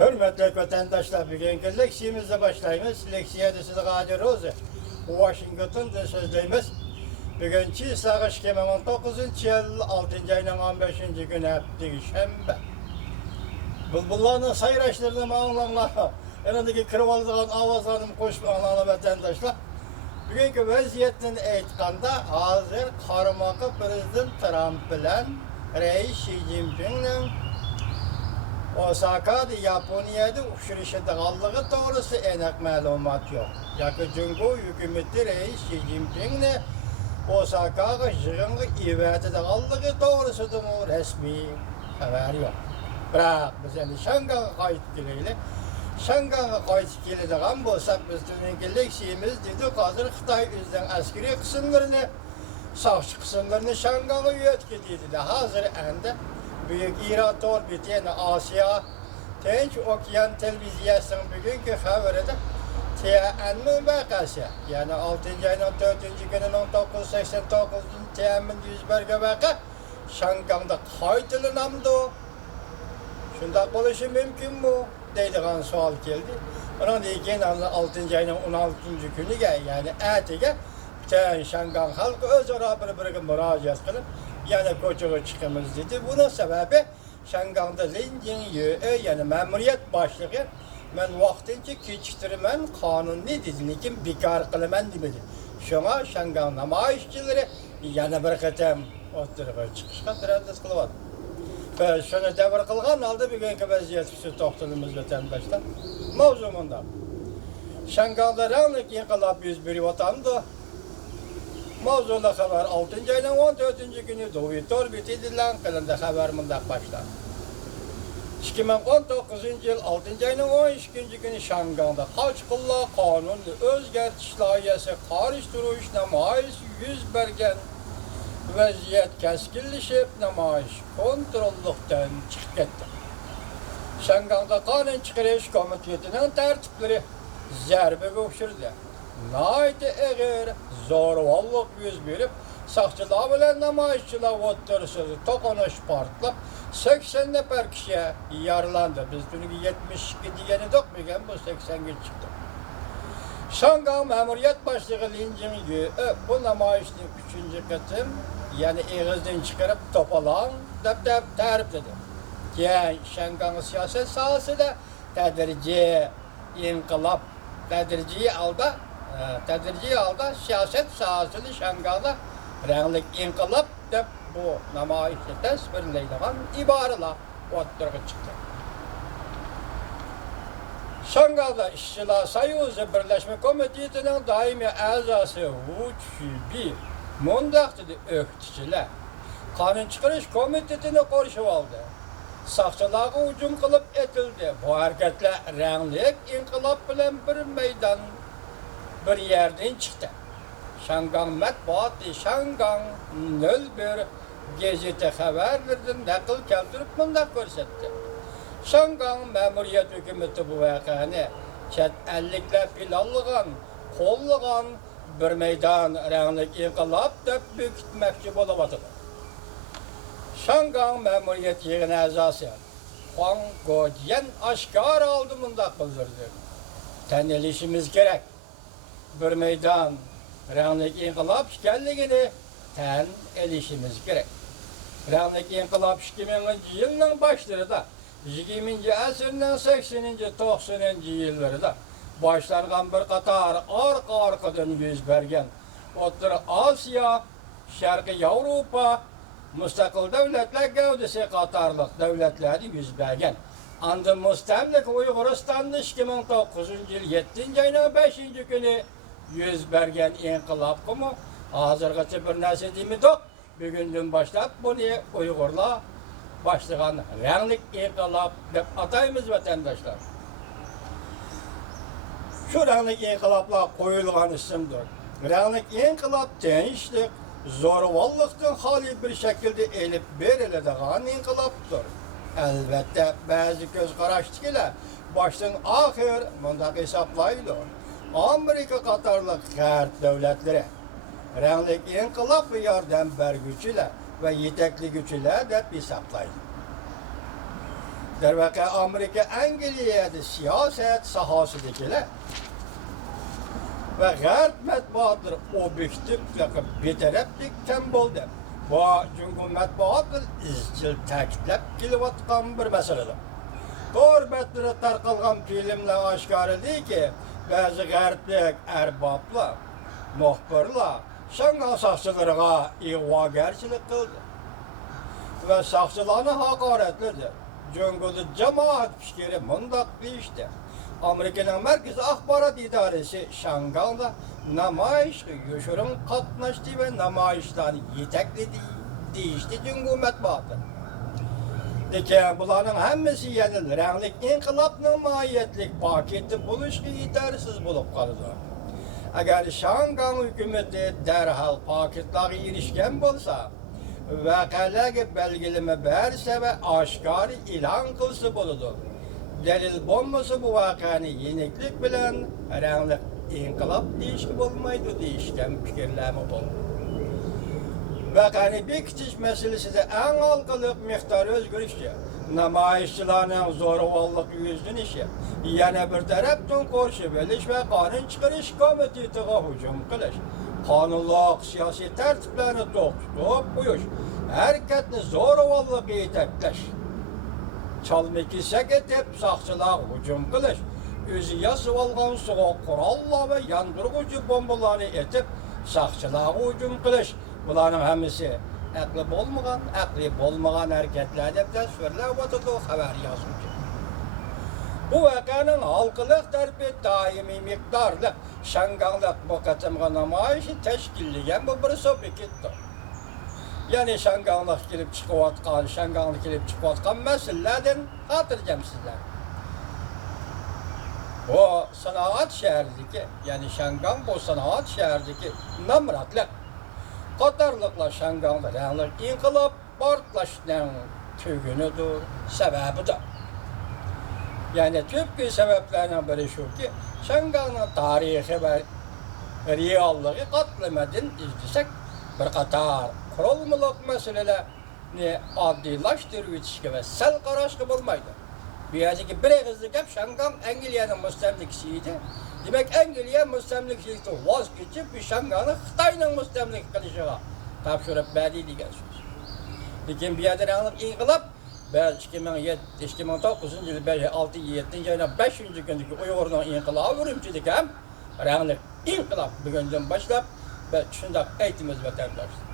Hürmetli vatandaşlar, bugünkü leksiyemizle başlayımız. Leksiye de size Kadir Ozi, Washington'da sözleyimiz. Bugünkü sağış 2019 yıl 6. ayının 15. günü hafta Şembe. Bulbullarının sayraşlarını anlamlar, elindeki kırmalıdığın avazlarını koşup anlanan vatandaşlar. Bugünkü vaziyetten aytkanda hazır Qaramağı Prezident Trump bilen Reis Xi Jinping'nin Osaka'da Yaponia'da uçuruşduğu doğrusu enak malumat yok. Yakı Cumhur hükümeti Reis Xi Jinping'ne Osaka'ga yığınğı ivetediği doğrusu da resmi haber yok. Bırak biz yani Şangay'a kayıt gireyle. Şangay'a kayıt girediğim bolsak biz dünenki leksiyemiz dedik hazır Xitay üzden askeri kısımlarını, sağçı kısımlarını Şangay'a yönetkiliydi. Hazır ende Büyük İran orbiti yani Asya Tinç Okyan Televizyası'nın bugünkü haberinde TN'nin vakası yani 6. ayının 4. günün 1989 TN'nin yüzberge vaka Şangay'da kayıtlanamdı. Şunda oluşu mümkün mü? Deydiğin sual geldi. Onun için 6. ayının 16. günü yani ertege bütün Şangay halkı öz ara bir müracaat kılıp yani koçuğa çıkımız dedi. Bunun sebebi Şangay'da Linjin Yö'e yani memuriyet başlığı ben vaktince keçiktirmen kanun ne dediğini bekar kılman demedi. Şuna Şangay namayişçileri yani bir kıtım oturuğa çıkışka tereddüt kılıvadı. Şunu devir kılgan aldı bugünkü vaziyet üstü toxtalımız vatandaşlar. Mavzumunda. Şangay'da ranlık inkılap 101 vatandı. Mavzunda haber 6. ayının 14. günü Doğutor bitidilen kılında haber mındak başlar. 2019 yıl 6. ayının 13. günü Şangay'da kaç kılla kanun özgertiş layihesi karıştırış namayiş yüz bergen vaziyet keskinleşip namayiş kontrollükten çıkıp gitti. Şangay'da kanun çıkarış komitetinin tertipleri zerbe gökşürdü. Naydı eğer zorvallık yüz verip sakçılar bilen namayişçiler otursuzdu tokunuş partlap 80 nefer kişiye yaralandı. Biz dün 72 diyeni dokmayken bu 80 gün çıktı. Şangay memuriyet başlığı Linjin Yö'e bu namayişin 3. kıtım yani ağızdan çıkarıp topalan tarif dedi. Yani Şangay'ın siyaset sahası da tedrici inkılap tedrici alda siyaset sahasını Şangay'da renklik inkılap de bu namayişi tesbirleydiğin ibareler ortaya çıktı. Şangay'da İşçiler Soyuzu Birleşme Komitesi'nin daimi azası Uçbi Mundak dedi öktüçüler. Kanun çıkarış komitesini koruşup aldı. Sakçılarga hücum kılıp etildi. Bu hareketler renklik inkılap bilen bir meydan bir yerden çıktı. Şangay matbuatı Şangay 01 gazete haber verdi, nakil keltirip bundak görsetti. Şangay memuriyet hükümeti bu vakayını chet ellikler planlagan, kollagan bir meydan renklik inkılap dep büyütmekçi bulabadı. Şangay memuriyet yığın azası Huang Guojian aşkar aldı bundak bildirdi. Tenelişimiz gerek. Bir meydan renklik inkılap şikelliğini ten elişimiz gerek. Renklik inkılap 2000. yılının başlarında 20. asırının 80. 90. yıllarında başlardan bir katar arkadan yüz bergen Otur Asya, Şarkı Avrupa müstakil devletler gövdesi katarlık devletleri yüz bergen. Andı müstemlik Uyguristan'da 2009 yıl 7. ayının 5. günü yüz bergen inkılap kumu hazırgıcı bir nesedimi dok bugünden başlap bunu Uygurlar başlayan renklik inkılap dep atayımız vatandaşlar. Şu renklik inkılaplar koyulgan isimdir. Renklik inkılap gençlik, zorvallıktan hali bir şekilde elip verildiğin inkılaptır. Elbette bazı göz karaştıkıyla baştan ahir bundak hesaplayılır. Amerika katarlık gert devletleri renklik inkılap ve yardım vergücüyle ve yetekli gücüyle de hesaplayılır. Dervaqa Amerika Angliyada siyoset sahasıdagilar ve G'arb matbuotları obyektivlik betaraflik kam bo'ldi. Bu Jungo matbuoti izchil ta'kidlab kelayotgan bir masaladir. To'g'ri tarqalgan filmlar oshkor ediki, ba'zi g'arblik arboblar, muxbirlar Shanghai soqchilariga ig'vogarchilik qildi va soqchilarni haqoratladi. Jungo'da jamoat fikri mundoq deyishdi. Amerikaning Markaziy axborot idorasi Shanghayda namoyishga yoshirin qatnashdi va namoyishlarni yetakladi deyishdi Jungo matbuoti. Lekin bularning hammasi yana ranglik inqilobning mohiyatlik paketi bo'lishga yetarsiz bo'lib qoldi. Agar Shanghay hukumati darhol paketlarga erishgan bo'lsa, voqealarga belgilama bersa va oshkor e'lon qilsa bo'ladi. Delil bo'lmasa bu voqeani yeniklik bilan ranglik inqilob deyishga bo'lmaydi deyishgan fikrlarmi bo'ldi. Voqeani bekitish masalasida eng olqiliq miqdor o'zgarishdi. Namoyishchilarning zo'ravonlik yuzlanishi, yana bir tarafdan qarshi bo'lish va qonun chiqarish komitetiga hujum qilish, qonunliq siyosiy tartiblarni to'xtatib qo'yish, harakatni zo'ravonlikka yetaklash, chalma-kesak etib soqchilar hujum qilish, o'zi yasab olgan sovuq qurollar va yondirg'uvchi bombalarni etib soqchilarga hujum qilish, bularning hammasi aqli bo'lmagan harakatlar deb tasvirlab o'tadi xabar yozuvchi. Bu voqeaning halqiliq tarbi doimiy miqdorli Shanghaylik bu qatimga namoyishi tashkillagan bir so'beketdir. Ya'ni Shanghaylik kelib chiqayotgan masalalardan xotirjamsizlar. Bu sanoat shahridagi, ya'ni Shanghay bu sanoat shahridagi namratlik qatorliqlar Shanghayda ranglik inqilob portlashning tugunidir, sababidir. Yani tüpkü sebeplerinin biri şu ki, Şangay'ın tarihi ve reallığı katlemeden izlesek bir qatar kurulmalık meselelerini addilaştırıcı ve sel qarashqı bulmaydı. Bir yazıki bir ağızlı gap Şangay Angliyanın müstemlikçiydi. Demek Angliya müstemlikçilikten vazgeçip bir Şangay'ın Xitay'ın müstemlik kılışıga tapşırıp verdi degan söz. Lekin bir yerden anlık inqilab ben 2009 yılı 6-7 ayının 5. gündeki Uygur'un inqilabı Ürümçi'deki hem ranglik inqilab bugünden başlap ve şundak eğitimiz vatandaşlar.